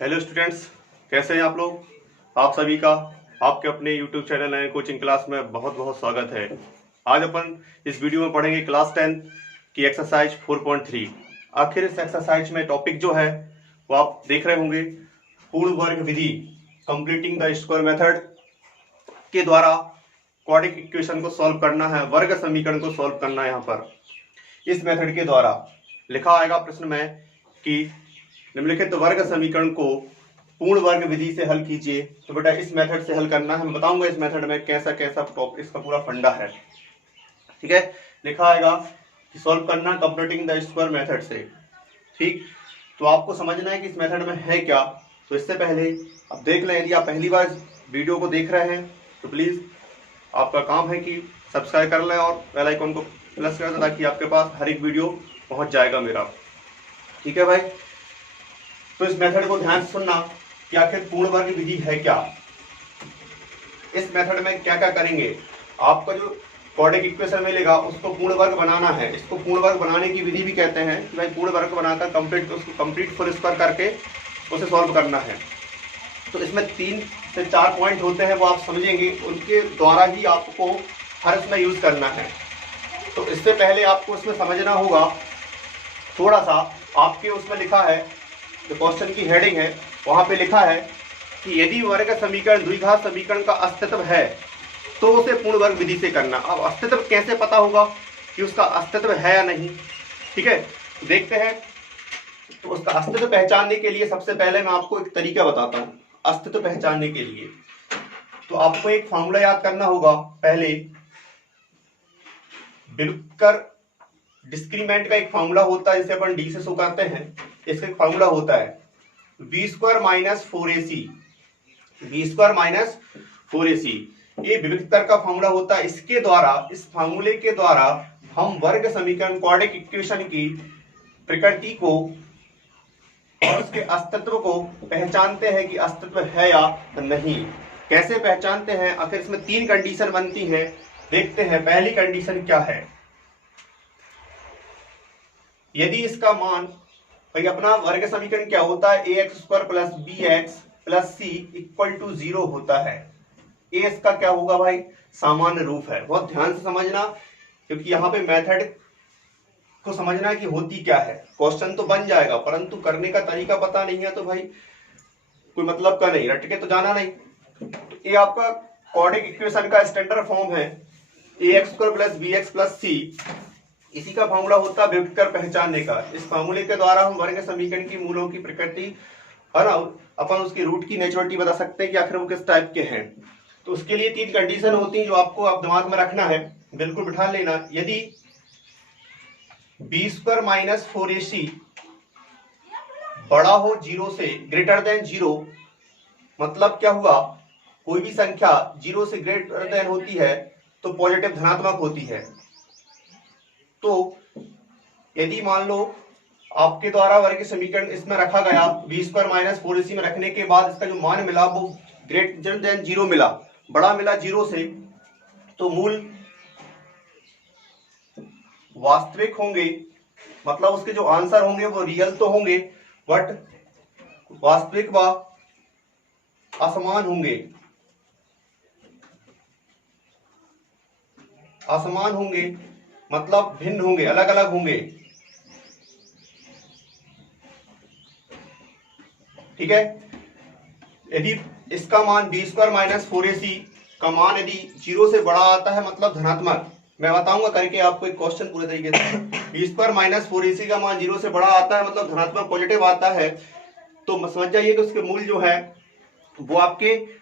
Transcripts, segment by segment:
Hello students, कैसे हैं आप लोग। आप सभी का आपके अपने यूट्यूब चैनल नए कोचिंग क्लास में बहुत बहुत स्वागत है। आज अपन इस वीडियो में पढ़ेंगे क्लास 10 की एक्सरसाइज 4.3। आखिर इस एक्सरसाइज में टॉपिक जो है वो आप देख रहे होंगे, पूर्ण वर्ग विधि, कंप्लीटिंग द स्क्वायर मेथड के द्वारा क्वाड्रेटिक इक्वेशन को सॉल्व करना है, वर्ग समीकरण को सॉल्व करना है। यहाँ पर इस मेथड के द्वारा लिखा आएगा प्रश्न में कि निम्नलिखित वर्ग समीकरण को पूर्ण वर्ग विधि से हल कीजिए। तो बेटा इस मेथड से हल करना है। मैं बताऊंगा इस मेथड में कैसा कैसा इसका पूरा फंडा है। ठीक है, लिखा आएगा कि सॉल्व करना कंप्लीटिंग द स्क्वायर मेथड से। ठीक, तो आपको समझना है कि इस मेथड में है क्या। तो इससे पहले आप देख लें, यदि आप पहली बार वीडियो को देख रहे हैं तो प्लीज आपका काम है कि सब्सक्राइब कर लें और बेल आइकन को प्रेस कर दें ताकि आपके पास हर एक वीडियो पहुंच जाएगा मेरा। ठीक है भाई, तो इस मेथड को ध्यान से सुनना कि आखिर पूर्ण वर्ग विधि है क्या। इस मेथड में क्या क्या करेंगे, आपका जो क्वाड्रेटिक इक्वेशन मिलेगा उसको पूर्ण वर्ग बनाना है। इसको पूर्ण वर्ग बनाने की विधि भी कहते हैं कि भाई पूर्ण वर्ग बनाकर उसको कंप्लीट फुल स्क्वायर करके उसे सॉल्व करना है। तो इसमें 3 से 4 पॉइंट होते हैं, वो आप समझेंगे, उनके द्वारा ही आपको हर इसमें यूज करना है। तो इससे पहले आपको इसमें समझना होगा थोड़ा सा, आपके उसमें लिखा है जो क्वेश्चन की हेडिंग है वहां पे लिखा है कि यदि वर्ग समीकरण द्विघात समीकरण का अस्तित्व है तो उसे पूर्ण वर्ग विधि से करना। अब अस्तित्व कैसे पता होगा कि उसका अस्तित्व है या नहीं। ठीक है, तो देखते हैं। तो उसका अस्तित्व पहचानने के लिए सबसे पहले मैं आपको एक तरीका बताता हूं। अस्तित्व पहचानने के लिए तो आपको एक फॉर्मूला याद करना होगा। पहले विलुप्कर डिस्क्रीमेंट का एक फॉर्मूला होता है जिसे अपन डी से शो करते हैं। इसका एक फॉर्मूला होता है B square minus 4ac। B square minus 4ac ये विविक्तर का फॉर्मूला होता है। इसके द्वारा, इस फॉर्मूले के द्वारा हम वर्ग समीकरण क्वाड्रेटिक इक्वेशन की प्रकृति को और उसके अस्तित्व को पहचानते हैं कि अस्तित्व है या नहीं। कैसे पहचानते हैं, आखिर इसमें 3 कंडीशन बनती हैं। देखते हैं पहली कंडीशन क्या है। यदि इसका मान, भाई अपना वर्ग समीकरण क्या होता है, ax square plus bx plus c equal to 0 होता है। ए इसका क्या होगा भाई, सामान्य रूप है। बहुत ध्यान से समझना, क्योंकि यहाँ पे मेथड को समझना कि होती क्या है। क्वेश्चन तो बन जाएगा परंतु करने का तरीका पता नहीं है तो भाई कोई मतलब का नहीं, रट के तो जाना नहीं। तो ये आपका क्वाड्रेटिक इक्वेशन का स्टैंडर्ड फॉर्म है, ax square plus bx plus c। इसी का फॉर्मूला होता है विविक्तर पहचानने का। इस फॉर्मूले के द्वारा हम वर्ग समीकरण की मूलों की प्रकृति और अपन उसकी रूट की नेचुरलिटी बता सकते हैं कि आखिर वो किस टाइप के हैं। तो उसके लिए 3 कंडीशन होती हैं जो आपको आप दिमाग में रखना है, बिल्कुल बिठा लेना। यदि बी स्क्वायर माइनस 4ac बड़ा हो 0 से, ग्रेटर देन 0, मतलब क्या हुआ, कोई भी संख्या 0 से ग्रेटर देन होती है तो पॉजिटिव धनात्मक होती है। तो यदि मान लो आपके द्वारा वर्ग समीकरण इसमें रखा गया, बी स्क्वायर माइनस 4ac में रखने के बाद इसका जो मान मिला वो ग्रेटर देन 0 मिला, बड़ा मिला 0 से, तो मूल वास्तविक होंगे, मतलब उसके जो आंसर होंगे वो रियल तो होंगे बट वास्तविक व असमान होंगे। असमान होंगे मतलब भिन्न होंगे, अलग अलग होंगे। ठीक है, यदि इसका मान बी स्क्वायर माइनस 4ac का मान यदि 0 से बड़ा आता है मतलब धनात्मक, मैं बताऊंगा करके आपको एक क्वेश्चन पूरे तरीके से। बी स्क्वायर माइनस 4ac का मान 0 से बड़ा आता है मतलब धनात्मक पॉजिटिव आता है, तो समझ जाइए कि उसके मूल जो है वो आपके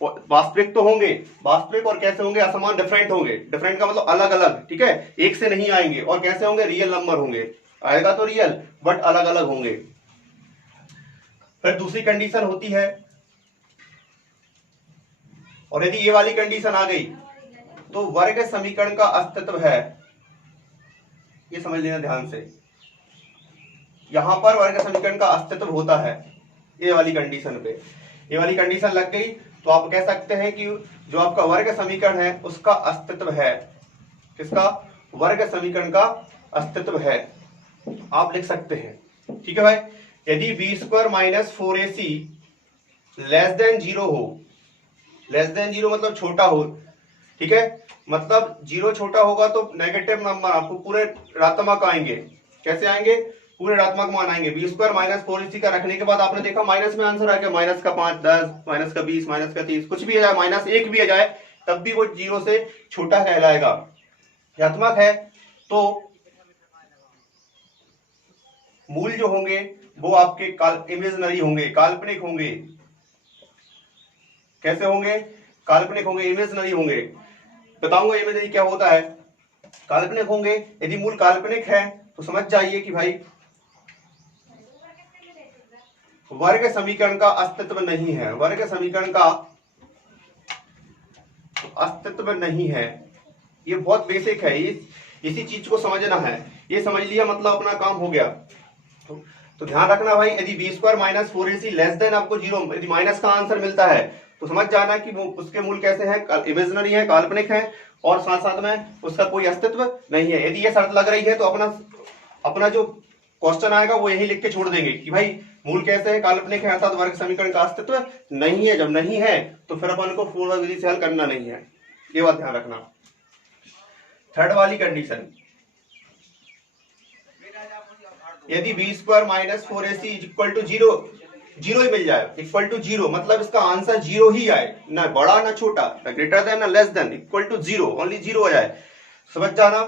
वास्तविक तो होंगे, वास्तविक और कैसे होंगे, असमान, डिफरेंट होंगे। डिफरेंट का मतलब अलग अलग, ठीक है, एक से नहीं आएंगे। और कैसे होंगे, रियल नंबर होंगे, आएगा तो रियल बट अलग अलग होंगे। फिर दूसरी कंडीशन होती है, और यदि ये वाली कंडीशन आ गई तो वर्ग समीकरण का अस्तित्व है। ये समझ लेना ध्यान से, यहां पर वर्ग समीकरण का अस्तित्व होता है। ये वाली कंडीशन पे, ये वाली कंडीशन लग गई तो आप कह सकते हैं कि जो आपका वर्ग समीकरण है उसका अस्तित्व है। किसका, वर्ग समीकरण का अस्तित्व है, आप लिख सकते हैं। ठीक है भाई, यदि B square minus 4ac less than 0 हो, लेस देन 0 मतलब छोटा हो, ठीक है, मतलब 0 छोटा होगा तो नेगेटिव नंबर आपको पूरे ऋणात्मक आएंगे। कैसे आएंगे? पूरे ऋणात्मक मान आएंगे। बी स्क्वायर माइनस 4ac का रखने के बाद आपने देखा माइनस में आंसर आ गया, माइनस का 5, 10, माइनस का 20, माइनस का 30, कुछ भी आ जाए, माइनस 1 भी आ जाए, तब भी वो 0 से छोटा कहलाएगा। ऋणात्मक है तो मूल जो होंगे वो आपके इमेजिनरी होंगे, काल्पनिक होंगे। कैसे होंगे? काल्पनिक होंगे, इमेजिनरी होंगे। बताऊंगा इमेजिनरी क्या होता है। काल्पनिक होंगे, यदि मूल काल्पनिक है तो समझ जाइए कि भाई वर्ग समीकरण का अस्तित्व नहीं है, वर्ग समीकरण का अस्तित्व नहीं है। ये बहुत बेसिक है, इसी चीज को समझना है। ये समझ लिया मतलब अपना काम हो गया। तो ध्यान रखना भाई, यदि B square minus 4ac less than आपको 0, यदि माइनस का आंसर मिलता है तो समझ जाना कि वो उसके मूल कैसे हैं, इमेजिनरी है, काल्पनिक है, और साथ साथ में उसका कोई अस्तित्व नहीं है। यदि ये शर्त लग रही है तो अपना जो क्वेश्चन आएगा वो यही लिख के छोड़ देंगे कि भाई मूल कैसे है, काल्पनिक है, अर्थात वर्ग समीकरण का अस्तित्व नहीं है। जब नहीं है तो फिर अपन को पूर्ण वर्ग विधि से हल करना नहीं है, ये बात ध्यान रखना। थर्ड वाली कंडीशन, यदि B square minus 4ac equal to 0 ही मिल जाए, इक्वल टू 0 मतलब इसका आंसर 0 ही आए, ना बड़ा ना छोटा, ना ग्रेटर देन ना less than, equal to 0, only 0 आ जाए, समझ जाना।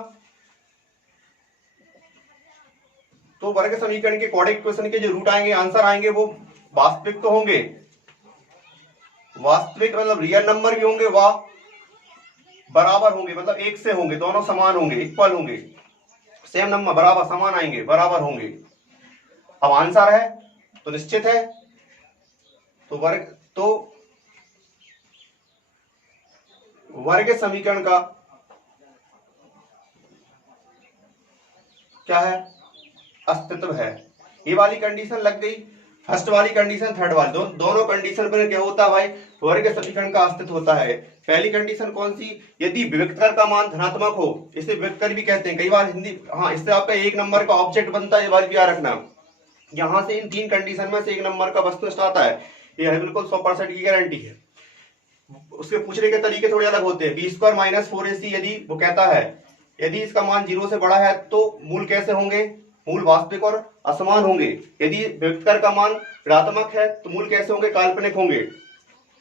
तो वर्ग समीकरण के क्वाड्रेटिक इक्वेशन के जो रूट आएंगे, आंसर आएंगे, वो वास्तविक तो होंगे, वास्तविक मतलब रियल नंबर भी होंगे, वह बराबर होंगे, मतलब एक से होंगे, दोनों समान होंगे, इक्वल होंगे, सेम नंबर बराबर समान आएंगे, बराबर होंगे। अब आंसर है तो निश्चित है, तो वर्ग समीकरण का क्या है? अस्तित्व है। ये वाली कंडीशन लग गई। फर्स्ट वाली कंडीशन, थर्ड वाली, दोनों कंडीशन पर क्या होता है भाई? वर्ग समीकरण का अस्तित्व होता है। पहली कंडीशन कौन सी? यदि विविक्तर का मान धनात्मक हो, इसे विविक्तर भी कहते हैं कई बार हिंदी, हाँ, इससे आपका एक नंबर का ऑब्जेक्ट बनता है, ये बात भी याद रखना। यहां से इन तीन कंडीशन में से एक नंबर का वस्तुनिष्ठ आता है, ये बिल्कुल 100% की गारंटी है। उसके पूछने के तरीके थोड़े अलग होते हैं। बी स्क्वायर माइनस 4ac यदि वो कहता है यदि इसका मान 0 से बड़ा है तो मूल कैसे होंगे? मूल वास्तविक और असमान होंगे। यदि विविक्तर का मान ऋणात्मक है तो मूल कैसे होंगे? काल्पनिक होंगे।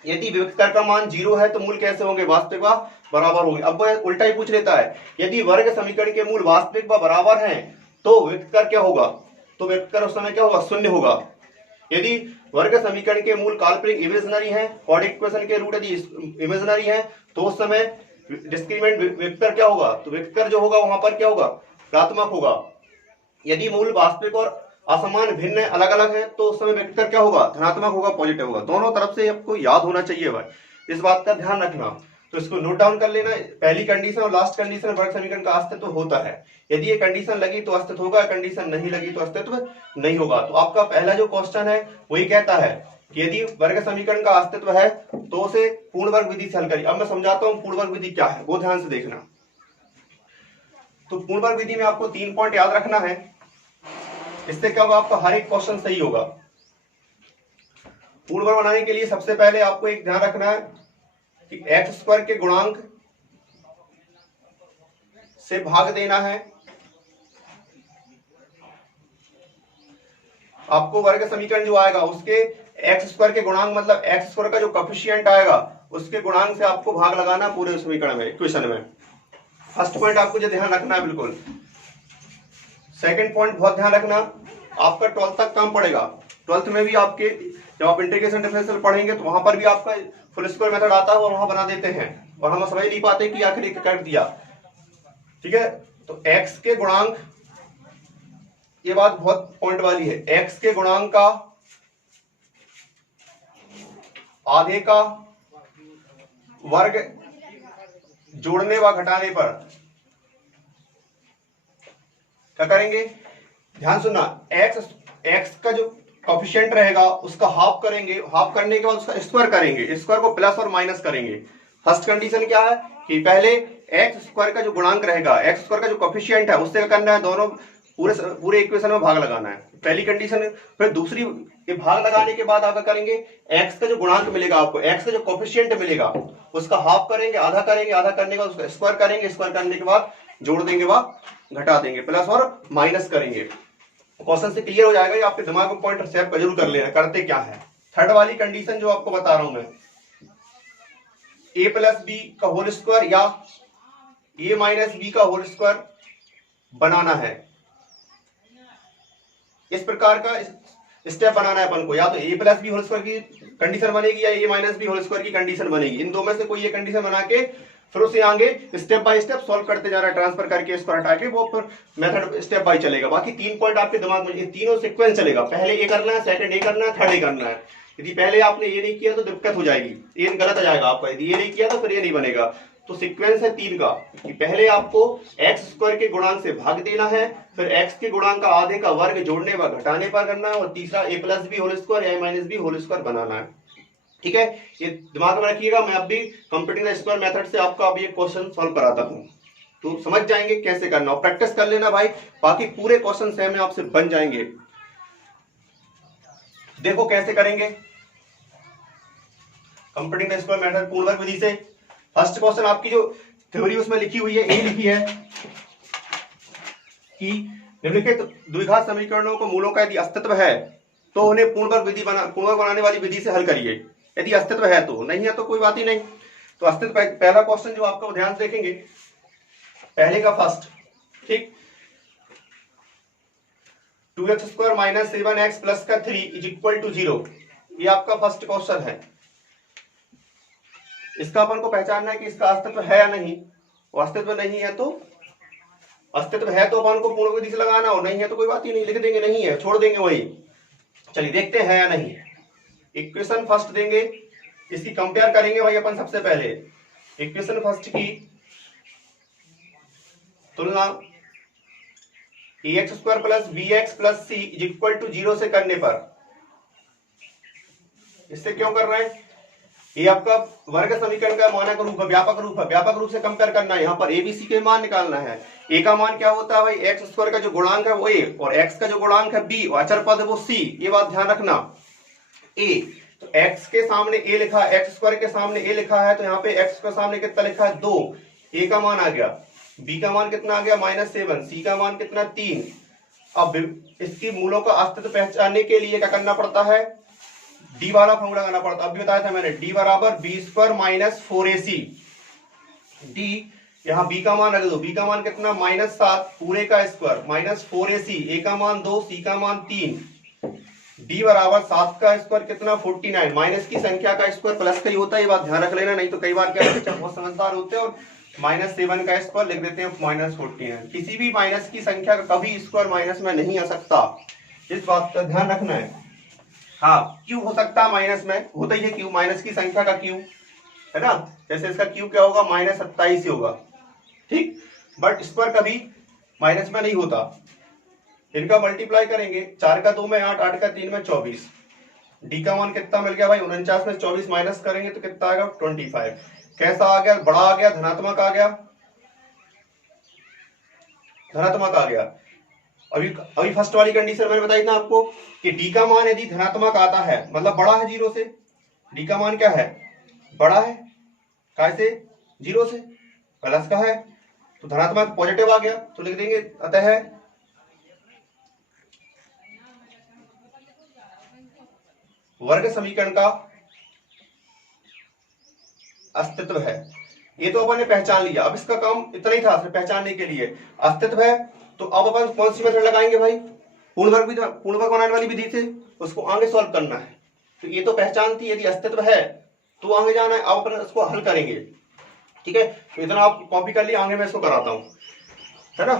यदि विविक्तर का मान 0 है तो मूल कैसे होंगे? वास्तविक व बराबर होंगे। अब वह उल्टा ही पूछ लेता है, यदि वर्ग समीकरण के मूल वास्तविक व बराबर हैं तो विविक्तर क्या होगा? तो विविक्तर उस समय क्या होगा? शून्य होगा। यदि वर्ग समीकरण के मूल काल्पनिक इमेजिनरी हैं, क्वाड्रेटिक इक्वेशन के रूट यदि इमेजिनरी हैं, तो उस समय डिस्क्रिमिनेंट विविक्तर क्या होगा? तो विविक्तर जो होगा वहां पर क्या होगा? ऋणात्मक होगा। यदि मूल वास्तविक और असमान भिन्न अलग अलग है तो उस समय विविक्तर क्या होगा? धनात्मक होगा, पॉजिटिव होगा। दोनों तरफ से आपको याद होना चाहिए भाई, इस बात का ध्यान रखना। तो इसको नोट डाउन कर लेना। पहली कंडीशन और लास्ट कंडीशन वर्ग समीकरण का अस्तित्व होता है। यदि ये कंडीशन लगी तो अस्तित्व होगा, कंडीशन नहीं लगी तो अस्तित्व नहीं होगा। तो आपका पहला जो क्वेश्चन है वही कहता है कि यदि वर्ग समीकरण का अस्तित्व है तो उसे पूर्ण वर्ग विधि से हल करिए। अब मैं समझाता हूं पूर्ण वर्ग विधि क्या है, वो ध्यान से देखना। तो पूर्ण वर्ग विधि में आपको 3 पॉइंट याद रखना है, इससे क्या होगा? आपका हर एक क्वेश्चन सही होगा। पूर्ण वर्ग बनाने के लिए सबसे पहले आपको एक ध्यान रखना है कि एक्स स्क्वायर के गुणांक से भाग देना है। आपको वर्ग समीकरण जो आएगा उसके एक्स स्क्वायर के गुणांक मतलब एक्स स्क्वायर का जो कोएफिशिएंट आएगा उसके गुणांक से आपको भाग लगाना पूरे समीकरण में, इक्वेशन में। फर्स्ट पॉइंट आपको जो ध्यान रखना है बिल्कुल। सेकंड पॉइंट बहुत ध्यान रखना, आपका 12th तक काम पड़ेगा। 12th में भी आपके जब आप इंटीग्रेशन डिफरेंशियल पढ़ेंगे तो वहां पर भी आपका फुल स्क्वायर मेथड आता है और वहां बना देते हैं और हम समझ नहीं पाते कि आखिर कर दिया। ठीक है, तो x के गुणांक, ये बात बहुत पॉइंट वाली है, x के गुणांक का आधे का वर्ग जोड़ने व घटाने पर क्या करेंगे? ध्यान सुनना, x का जो कोएफिशिएंट रहेगा उसका हाफ करेंगे, हाफ करने के बाद उसका स्क्वायर करेंगे, स्क्वायर को प्लस और माइनस करेंगे। फर्स्ट कंडीशन क्या है कि पहले एक्स स्क्वायर का जो गुणांक रहेगा, एक्स स्क्वायर का जो कोएफिशिएंट है उससे क्या करना है? दोनों पूरे इक्वेशन में भाग लगाना है, पहली कंडीशन। फिर दूसरी, ये भाग लगाने के बाद आप क्या करेंगे, एक्स का जो गुणांक मिलेगा आपको, एक्स का जो कोफिशिएंट मिलेगा उसका हाफ करेंगे, आधा करेंगे, आधा करने के बाद उसका स्क्वायर करेंगे, स्क्वायर करने के बाद जोड़ देंगे, वह घटा देंगे, प्लस और माइनस करेंगे। क्वेश्चन से क्लियर हो जाएगा, ये आपके दिमाग में पॉइंट सेव जरूर कर लेना करते क्या है। थर्ड वाली कंडीशन जो आपको बता रहा हूं मैं, a प्लस बी का होल स्क्वायर या a माइनस बी का होल स्क्वायर बनाना है। इस प्रकार का स्टेप बनाना है अपन को, या तो a plus B whole square की कंडीशन बनेगी या a minus B whole square की कंडीशन बनेगी। इन दो में से कोई ये कंडीशन बना के फिर उसे आगे स्टेप बाय स्टेप सॉल्व करते जा रहा है, ट्रांसफर करके इसको हटा के, वो फिर मेथड स्टेप बाय चलेगा। बाकी 3 पॉइंट आपके दिमाग में, ये तीनों सीक्वेंस चलेगा, पहले ये करना है, सेकंड ये करना है, थर्ड ये करना है। यदि पहले आपने ये नहीं किया तो दिक्कत हो जाएगी, ये गलत आ जाएगा आपका। यदि ये नहीं किया तो फिर ये नहीं बनेगा। तो सीक्वेंस है 3 का, कि पहले आपको एक्स स्क्वायर के गुणांक से भाग देना है, फिर एक्स के गुणांक का आधे का वर्ग जोड़ने पर घटाने पर करना है, और तीसरा a plus B whole square या माइनस बी होल स्क्वायर बनाना है। ठीक है, ये दिमाग में रखिएगा। मैं अभी कंप्यूटिंग द स्क्वायर मेथड से आपका अभी एक क्वेश्चन सॉल्व कराता हूं, तो समझ जाएंगे कैसे करना, और प्रैक्टिस कर लेना भाई, बाकी पूरे क्वेश्चन सेम में आपसे बन जाएंगे। देखो कैसे करेंगे कंप्यूटिंग द स्क्वायर मेथड पूर्ण वर्ग विधि से। फर्स्ट क्वेश्चन आपकी जो थ्योरी उसमें लिखी हुई है, ये लिखी है कि निम्नलिखित द्विघात समीकरणों को मूलों का यदि अस्तित्व है तो उन्हें पूर्ण वर्ग बनाने वाली विधि से हल करिए। यदि अस्तित्व है तो, नहीं है तो कोई बात ही नहीं। तो अस्तित्व, पहला क्वेश्चन जो आपका ध्यान से देखेंगे, पहले का फर्स्ट, ठीक, 2x square minus 7x plus का 3 इज इक्वल टू 0, ये आपका फर्स्ट क्वेश्चन है। इसका अपन को पहचानना है कि इसका अस्तित्व है या नहीं। और अस्तित्व नहीं है तो, अस्तित्व है तो अपन को पूर्ण विधि से लगाना, और नहीं है तो कोई बात ही नहीं, लिख देंगे, नहीं है छोड़ देंगे वही। चलिए देखते हैं या नहीं। इक्वेशन फर्स्ट देंगे, इसकी कंपेयर करेंगे भाई अपन। सबसे पहले इक्वेशन फर्स्ट की तुलना ax square plus bx plus c is equal to 0 से करने पर, इससे क्यों कर रहे हैं, ये आपका वर्ग समीकरण का मानक रूप है, व्यापक रूप है, व्यापक रूप से कंपेयर करना है। यहाँ पर a b c के मान निकालना है। a का मान क्या होता है भाई, एक्स स्क्वायर का जो गुणांक है वो a, और x का जो गुणांक है b, और अचर पद है वो c, ये बात ध्यान रखना। a, तो x के सामने a लिखा है, एक्स स्क्वायर के सामने a लिखा है, तो यहाँ पे x के सामने कितना लिखा है 2, a का मान आ गया, b का मान कितना आ गया -7, c का मान कितना 3। अब इसकी मूलों का अस्तित्व पहचानने के लिए क्या करना पड़ता है, d वाला फॉर्मूला करना पड़ता है। अभी बताया था मैंने, d बराबर b square minus 4ac। d, यहाँ b का मान रख दो, b का मान कितना -7 पूरे का स्क्वायर माइनस 4ac, a का मान 2, c का मान 3, d बराबर 7 का स्क्वायर कितना 49। माइनस की संख्या का स्क्वायर प्लस का ही होता है, ये बात ध्यान रख लेना, नहीं तो कई बार क्या बच्चे बहुत समझदार होते हैं और -7 का स्क्वायर लिख देते हैं -14। किसी भी माइनस की संख्या का कभी स्क्वायर माइनस में नहीं आ सकता, इस बात का ध्यान रखना है। हाँ, क्यू हो सकता है माइनस में, होता ही है क्यू, माइनस की संख्या का क्यू है ना, जैसे इसका क्यू क्या होगा -27 ही होगा, ठीक, बट स्क्वायर कभी माइनस में नहीं होता। इनका मल्टीप्लाई करेंगे, 4 का 2 में 8, 8 का 3 में 24। डी का मान कितना मिल गया भाई 49 में 24 माइनस करेंगे तो कितना आएगा 25। कैसा आ गया, बड़ा आ गया, धनात्मक आ गया, धनात्मक आ गया। अभी फर्स्ट वाली कंडीशन मैंने बताई ना आपको कि डी का मान यदि धनात्मक आता है, मतलब बड़ा है 0 से, डी का मान क्या है, बड़ा है, कैसे 0 से, प्लस का है, तो धनात्मक पॉजिटिव आ गया, तो लिख देंगे अतः वर्ग समीकरण का अस्तित्व है। ये तो अपन ने पहचान लिया, अब इसका काम इतना ही था सिर्फ पहचानने के लिए, अस्तित्व है। तो अब अपन कौन सी मेथड लगाएंगे भाई, पूर्ण वर्ग बनाने वाली विधि से उसको आगे सॉल्व करना है। तो ये तो पहचान थी, यदि अस्तित्व है तो आगे जाना है, अब अपन इसको हल करेंगे, ठीक है। तो इतना आप कॉपी कर लिए, आगे मैं इसको कराता हूं, है ना।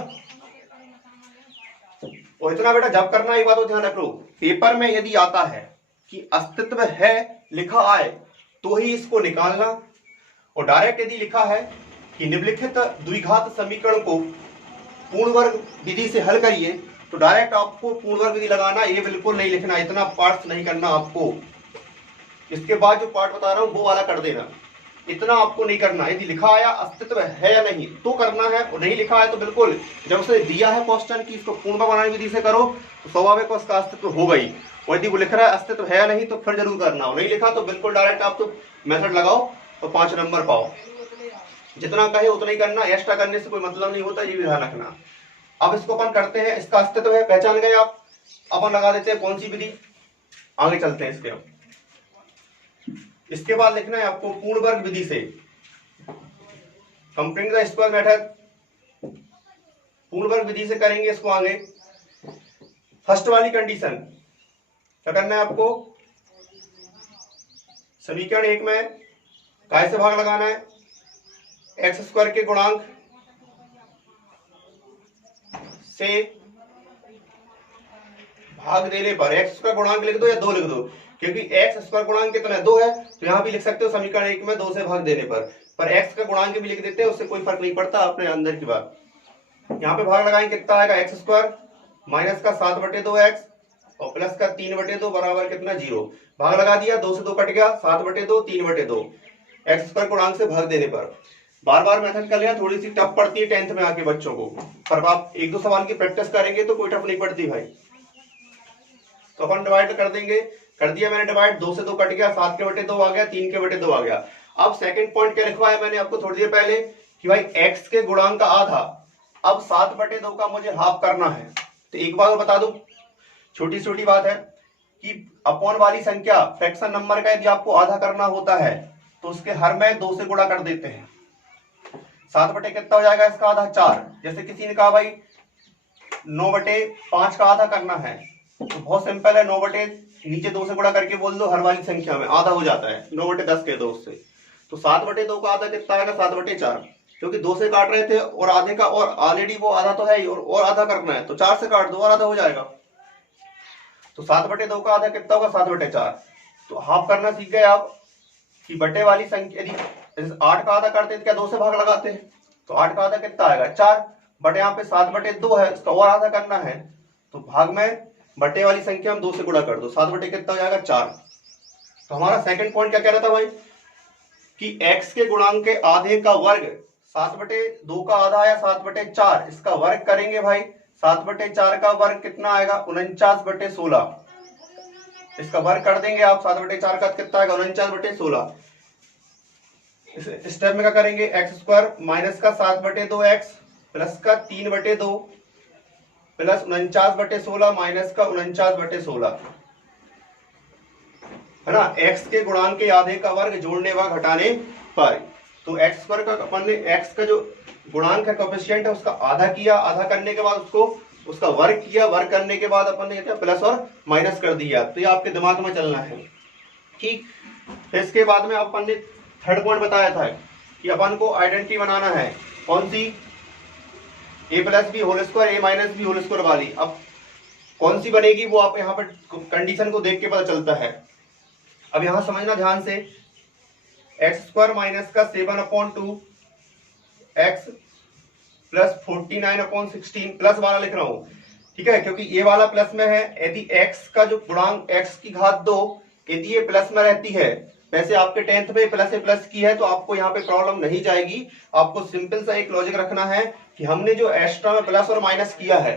और इतना बेटा जब करना, एक बात तो ध्यान रखो, पेपर में यदि आता है कि अस्तित्व है लिखा आए तो ही इसको निकालना, और डायरेक्ट यदि लिखा है कि निम्नलिखित द्विघात समीकरण को पूर्ण वर्ग विधि से हल करिए, तो डायरेक्ट आपको पूर्ण वर्ग विधि लगाना, ये बिल्कुल नहीं लिखना, इतना पार्ट नहीं करना आपको। इसके बाद जो पार्ट बता रहा हूं वो वाला कर देना, इतना आपको नहीं करना। यदि लिखा आया अस्तित्व है या नहीं तो करना है, और नहीं लिखा है तो बिल्कुल जब उसे दिया है क्वेश्चन की इसको पूर्ण बनाने विधि से करो तो स्वाभाविक उसका अस्तित्व होगा ही। और यदि वो लिख रहा है अस्तित्व है या नहीं तो फिर जरूर करना हो, नहीं लिखा तो बिल्कुल डायरेक्ट आप तो मेथड लगाओ और 5 नंबर पाओ। जितना कहे उतना ही करना, एक्स्ट्रा करने से कोई मतलब नहीं होता, ये भी ध्यान रखना। अब इसको अपन करते हैं, इसका अस्तित्व है पहचान गए आप, अपन लगा देते हैं कौन सी विधि, आगे चलते हैं इसके। इसके बाद लिखना है आपको पूर्ण वर्ग विधि से, कंपेयरिंग द स्क्वायर मेथड, पूर्ण वर्ग विधि से करेंगे इसको आगे। फर्स्ट वाली कंडीशन क्या करना है आपको, समीकरण 1 में काय से भाग लगाना है, एक्स स्क्वायर के गुणांक से भाग देने पर, एक्स का गुणांक लिख दो या 2 लिख दो, क्योंकि एक्स स्क्वायर गुणांक कितना है 2 है, तो यहां भी लिख सकते हो समीकरण 1 में 2 से भाग देने पर एक्स का गुणांक भी लिख देते हैं, उससे कोई फर्क नहीं पड़ता, अपने अंदर की बात। यहाँ पे भाग लगाएंगे, कितना आएगा एक्स स्क्वायर माइनस का 7/2x और प्लस का 3/2 बराबर कितना 0। भाग लगा दिया, 2 से 2 कट गया, 7/2 3/2 एक्स स्क्वायर गुणांक से भाग देने पर। बार बार मेथड कर लिया, थोड़ी सी टफ पड़ती है 10th में आके बच्चों को, पर आप 1-2 सवाल की प्रैक्टिस करेंगे तो कोई टफ नहीं पड़ती भाई। तो अपन डिवाइड कर देंगे, कर दिया मैंने डिवाइड, 2 से 2 कट गया, 7/2 आ गया, 3/2 आ गया। अब सेकंड पॉइंट क्या लिखवाया मैंने आपको थोड़ी देर पहले कि भाई x के गुणांक का आधा, अब 7/2 का मुझे हाफ करना है। तो एक बार बता दूं, छोटी छोटी बात है कि अपॉन वाली संख्या फ्रैक्शन नंबर का यदि आपको आधा करना होता है तो उसके हर में 2 से गुणा कर देते हैं। 7 कितना हो जाएगा इसका आधा 4। जैसे किसी ने कहा भाई 9/5 का आधा करना है, तो बहुत सिंपल है, 9 नीचे 2 से गुणा करके बोल दो, हर वाली संख्या में आधा हो जाता है, 9/10 कह दो उससे। तो 7/2 का आधा कितना आएगा 7/4, क्योंकि 2 से काट रहे थे और आधे का, और ऑलरेडी वो आधा तो है ही, और आधा करना है तो 4 से काट दो और आधा हो जाएगा। तो 7/2 का आधा कितना होगा 7/4। तो हाफ करना सीख गए आप कि बटे वाली संख्या, यदि 8 का आधा करते हैं क्या 2 से भाग लगाते हैं, तो 8 का आधा कितना आएगा 4, बट यहाँ पे 7/2 है, इसका और आधा करना है तो भाग में बटे वाली संख्या हम 2 से गुणा कर दो, 7 कितना हो जाएगा 4। तो हमारा सेकंड पॉइंट क्या कह रहा था भाई कि x के गुणांक के आधे का वर्ग, 7/2 का आधा या 7/4, इसका वर्ग करेंगे भाई, 7/4 का वर्ग कितना आएगा 49/16, इसका वर्ग कर देंगे आप, 7/4 का कितना आएगा 49/16। इस स्टेप में क्या करेंगे, एक्स स्क्वायर माइनस का 7/2x प्लस का 3/2 प्लस 49/16 माइनस का 49/16 है ना, x के गुणांक के आधे का वर्ग जोड़ने व घटाने पर। तो एक्स स्क्वायर का अपन ने x का जो गुणांक है कोएफिशिएंट है उसका आधा किया, आधा करने के बाद उसको उसका वर्ग किया, वर्ग करने के बाद अपन ने क्या प्लस और माइनस कर दिया। तो ये आपके दिमाग में चलना है, ठीक। फिर इसके बाद में अपन ने थर्ड पॉइंट बताया था कि अपन को आइडेंटिटी बनाना है, कौन सी, a plus B whole square a minus B whole square वाली। अब कौन सी बनेगी वो आप यहाँ पर कंडीशन को देख के पता चलता है। अब यहां समझना ध्यान से, एक्स स्क्वायर माइनस का 7/2 एक्स प्लस 49/16 प्लस वाला लिख रहा हूं, ठीक है, क्योंकि ये वाला प्लस में है। यदि x का जो गुणांक x की घात 2 यदि ये प्लस में रहती है, वैसे आपके 10th में प्लस की है तो आपको यहाँ पे प्रॉब्लम नहीं जाएगी। आपको सिंपल सा एक लॉजिक रखना है कि हमने जो एक्स्ट्रा में प्लस और माइनस किया है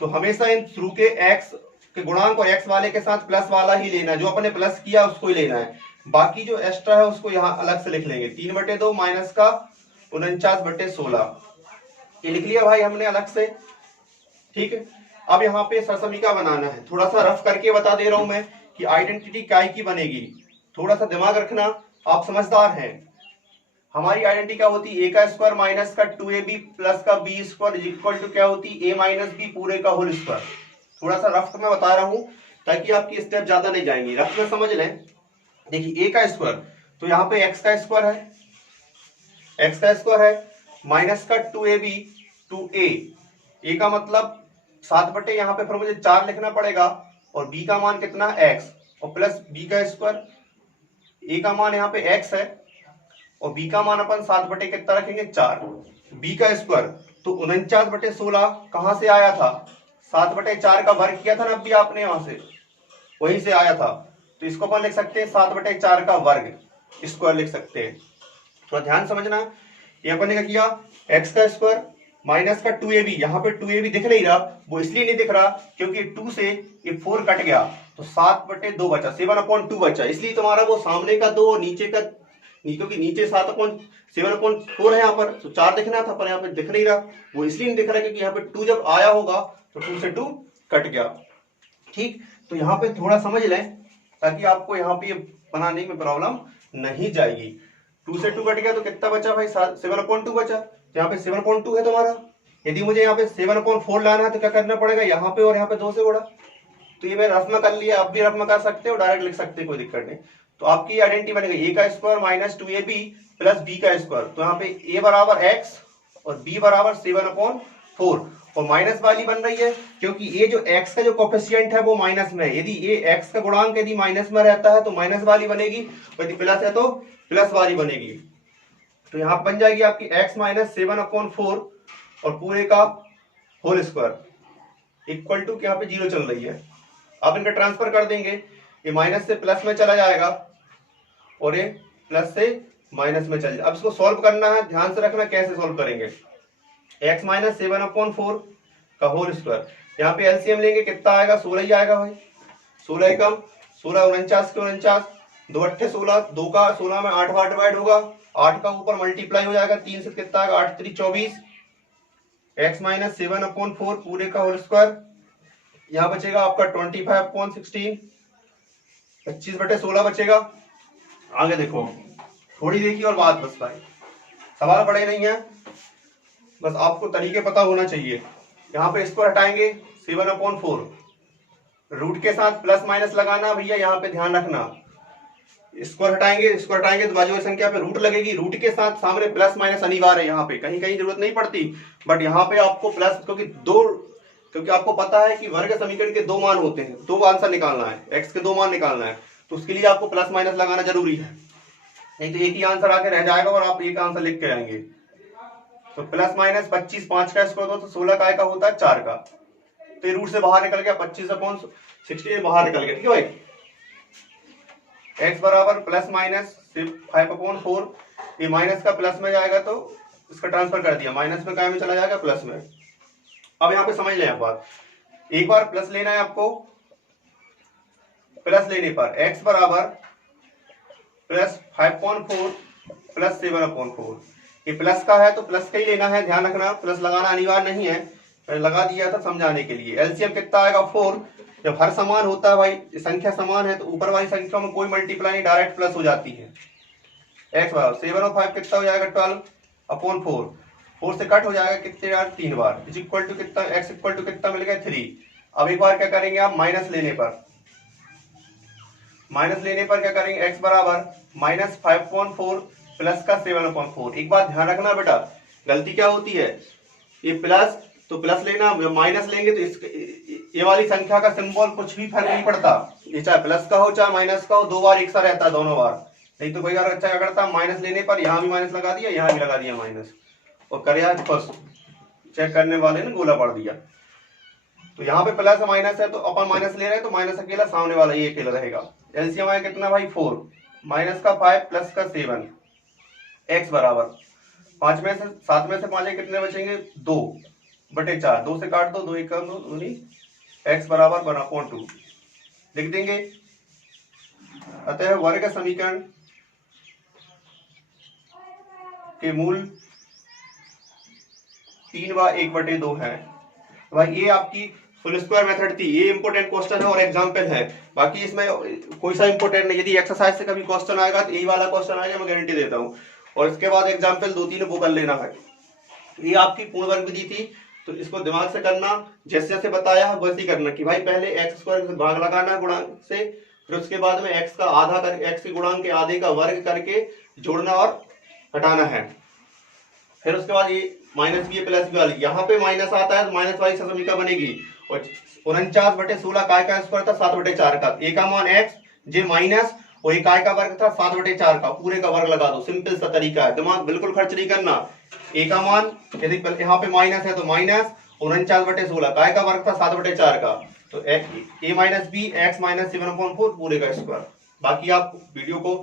तो हमेशा इन शुरू के x के गुणांक और x वाले के साथ प्लस वाला ही लेना है, जो अपने प्लस किया उसको ही लेना है, बाकी जो एक्स्ट्रा है उसको यहाँ अलग से लिख लेंगे। 3/2 माइनस का 49/16 ये लिख लिया भाई हमने अलग से, ठीक है। अब यहाँ पे सरसमीका बनाना है, थोड़ा सा रफ करके बता दे रहा हूं मैं कि आइडेंटिटी काय की बनेगी, थोड़ा सा दिमाग रखना, आप समझदार हैं। हमारी आइडेंटिटी क्या होती है, a का स्क्वायर माइनस का 2ab प्लस का b स्क्वायर इक्वल टू क्या होती है a माइनस b पूरे का होल स्क्वायर। थोड़ा सा रफ में बता रहा हूं ताकि आपकी स्टेप ज्यादा नहीं जाएंगी, रफ में समझ लें। देखिए a का स्क्वायर तो यहाँ पे x का स्क्वायर है, x का स्क्वायर है माइनस का 2ab 2a, a का मतलब 7 यहाँ पे फिर मुझे 4 लिखना पड़ेगा और b का मान कितना x और प्लस b का स्क्वायर, a का मान यहाँ पे x है और b का मान अपन 7 कितना रखेंगे 4, b का स्क्वायर तो 49/16 कहां से आया था, 7/4 का वर्ग किया था ना अभी आपने, वहां से वहीं से आया था। तो इसको अपन लिख सकते हैं 7/4 का वर्ग स्क्वायर लिख सकते हैं, थोड़ा ध्यान समझना। ये अपन ने क्या किया, एक्स का स्क्वायर माइनस का 2ab, यहाँ पे 2ab दिख नहीं रहा, वो इसलिए नहीं दिख रहा क्योंकि 2 से ये 4 कट गया तो 7/2 बचा, 7/2 बचा, इसलिए तुम्हारा वो सामने का 2 और नीचे का, क्योंकि नीचे 7/4 है यहाँ पर, तो 4 दिखना था पर यहाँ पे दिख नहीं रहा, वो इसलिए नहीं दिख रहा क्योंकि यहाँ पे 2 जब आया होगा तो 2 से 2 कट गया। ठीक, तो यहाँ पे थोड़ा समझ लें ताकि आपको यहाँ पे बनाने में प्रॉब्लम नहीं जाएगी। 2 से 2 कट गया तो कितना बचा भाई, 7/2 बचा, यहाँ पे 7/2 है तुम्हारा। यदि मुझे यहाँ पे 7/4 लाना है तो क्या करना पड़ेगा, यहाँ पे और यहाँ पे 2 से गुणा। तो ये मैंने रफ में कर लिया, आप भी रफ में कर सकते हो, डायरेक्ट लिख सकते हो, कोई दिक्कत नहीं। तो आपकी आइडेंटिटी बनेगी a का square minus 2ab plus b का स्क्वायर। तो यहाँ पे a बराबर x और b बराबर 7/4 और माइनस वाली बन रही है क्योंकि ये जो x का जो कोफिशिएंट है वो माइनस में है। यदि ये x का गुणांक यदि माइनस में रहता है तो माइनस वाली बनेगी, यदि प्लस है तो प्लस वाली बनेगी। तो यहाँ बन जाएगी आपकी x माइनस 7/4 और पूरे का होल स्क्वायर इक्वल टू यहाँ पे 0 चल रही है। अब इनका ट्रांसफर कर देंगे, ये माइनस से प्लस में चला जाएगा और ये प्लस से माइनस में चल जाएगा। अब इसको सॉल्व करना है, ध्यान से रखना कैसे सॉल्व करेंगे। x माइनस 7/4 का होल स्क्वायर, यहाँ पे एलसीएम लेंगे कितना आएगा, 16 ही आएगा भाई। 16 एकम 16 49 के 49, 2 अट्ठे 16, 2 का 16 में 8 बार डिवाइड होगा, 8 का ऊपर मल्टीप्लाई हो जाएगा 3 से, कितना आएगा 8 3 24। x माइनस 7/4 पूरे का होल स्क्वायर, यहाँ बचेगा आपका 25/16, 25/16 बचेगा। आगे देखो, थोड़ी देखिए और बात बस भाई, सवाल बड़े नहीं है, बस आपको तरीके पता होना चाहिए। यहाँ पे इसको हटाएंगे 7/4, रूट के साथ प्लस माइनस लगाना भैया, यहाँ पे ध्यान रखना। इसको हटाएंगे तो बाजू की संख्या पे रूट लगेगी, रूट के साथ सामने प्लस माइनस अनिवार्य है, यहाँ पे कहीं कहीं जरूरत नहीं पड़ती, बट यहाँ पे आपको प्लस, क्योंकि आपको पता है कि वर्ग समीकरण के 2 मान होते हैं, 2 आंसर निकालना है, x के 2 मान निकालना है, तो उसके लिए आपको प्लस माइनस लगाना जरूरी है, नहीं तो एक ही आंसर आके रह जाएगा और आप एक आंसर लिख के आएंगे। तो प्लस माइनस 25, 5 का स्क्वायर तो 16 का होता है 4 का, तो ये रूट से बाहर निकल गया, 25/16 बाहर निकल गया। ठीक है भाई, x बराबर प्लस माइनस 5/4, ये माइनस का प्लस में जाएगा तो इसका ट्रांसफर कर दिया, माइनस में काय में चला जाएगा प्लस में। अब यहाँ पे समझ लें आप बात, एक बार प्लस लेना है आपको, प्लस लेने पर x बराबर प्लस 5/4 प्लस 7/4, ये प्लस का है तो प्लस का ही लेना है, ध्यान रखना, प्लस लगाना अनिवार्य नहीं है, मैंने लगा दिया था समझाने के लिए। एलसीएम कितना आएगा 4, जब हर समान होता है भाई, संख्या समान है तो ऊपर वाली संख्या में कोई मल्टीप्लाई नहीं, डायरेक्ट प्लस हो जाती है। x बराबर 7 और 5 कितना हो जाएगा 12/4, 4 से कट हो जाएगा कितने यार 3 बार, इज इक्वल टू कितना, x इक्वल टू कितना मिल गया 3। अब एक बार क्या करेंगे आप, माइनस लेने पर क्या करेंगे, x बराबर माइनस 5/4 प्लस का 7/4। एक बात ध्यान रखना बेटा, गलती क्या होती है, ये प्लस तो प्लस लेना, माइनस लेंगे तो ये वाली संख्या का सिंबल कुछ भी फर्क नहीं पड़ता, ये चाहे प्लस का हो चाहे माइनस का हो, 2 बार एक सा रहता है दोनों बार। नहीं तो कोई अच्छा क्या करता, माइनस लेने पर यहाँ भी माइनस लगा दिया, यहाँ भी लगा दिया माइनस, और करया बस चेक करने वाले ने गोला पड़ दिया। तो यहाँ पे प्लस माइनस है तो अपन माइनस ले रहे हैं तो माइनस अकेला, सामने वाला ये अकेला रहेगा। एलसीएम आया कितना भाई 4, माइनस का 5 प्लस का 7, x बराबर 5 में से 7 में से 5 कितने बचेंगे 2/4, 2 से काट दो, 2 1 2, x बराबर 1/2 लिख देंगे। अतः वर्ग समीकरण के मूल 3/1/2 है। भाई ये आपकी फुल स्क्वायर मेथड थी, ये इंपोर्टेंट क्वेश्चन है और एग्जाम्पल है, बाकी इसमें कोई सा इंपोर्टेंट नहीं। यदि एक्सरसाइज से कभी क्वेश्चन आएगा तो यही वाला क्वेश्चन आएगा, मैं गारंटी देता हूँ। और इसके बाद एग्जाम्पल 2-3 वो कर लेना है। ये आपकी पूर्ण वर्ग विधि थी, तो इसको दिमाग से करना, जैसे जैसे बताया है वैसे ही करना कि भाई पहले x स्क्वायर से भाग लगाना गुणांक से, फिर उसके बाद में x का आधा करके, x के गुणांक के आधे का वर्ग करके जोड़ना और हटाना है। फिर उसके बाद ये माइनस बी प्लस बी वाली, यहाँ पे माइनस आता है तो माइनस वाली समीकरण बनेगी। और 49/16 काय का स्क्वायर था 7/4 का, ए का मान x, जे माइनस, और ये काय का वर्ग था 7/4 का, पूरे का वर्ग लगा दो, सिंपल सा तरीका है, दिमाग बिल्कुल खर्च नहीं करना। ए का मान यदि यहाँ पे माइनस है तो माइनस, 49/16 काय का वर्ग था 7/4 का, तो ए माइनस बी x माइनस 7/4 पूरे का स्क्वायर। बाकी आप वीडियो को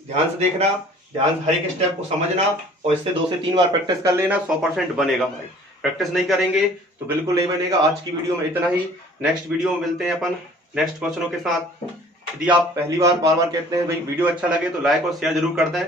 ध्यान से देखना, ध्यान हर एक स्टेप को समझना और इससे 2 से 3 बार प्रैक्टिस कर लेना, 100% बनेगा भाई। प्रैक्टिस नहीं करेंगे तो बिल्कुल नहीं बनेगा। आज की वीडियो में इतना ही, नेक्स्ट वीडियो में मिलते हैं अपन नेक्स्ट क्वेश्चनों के साथ। यदि आप पहली बार बार कहते हैं भाई वीडियो अच्छा लगे तो लाइक और शेयर जरूर कर दें।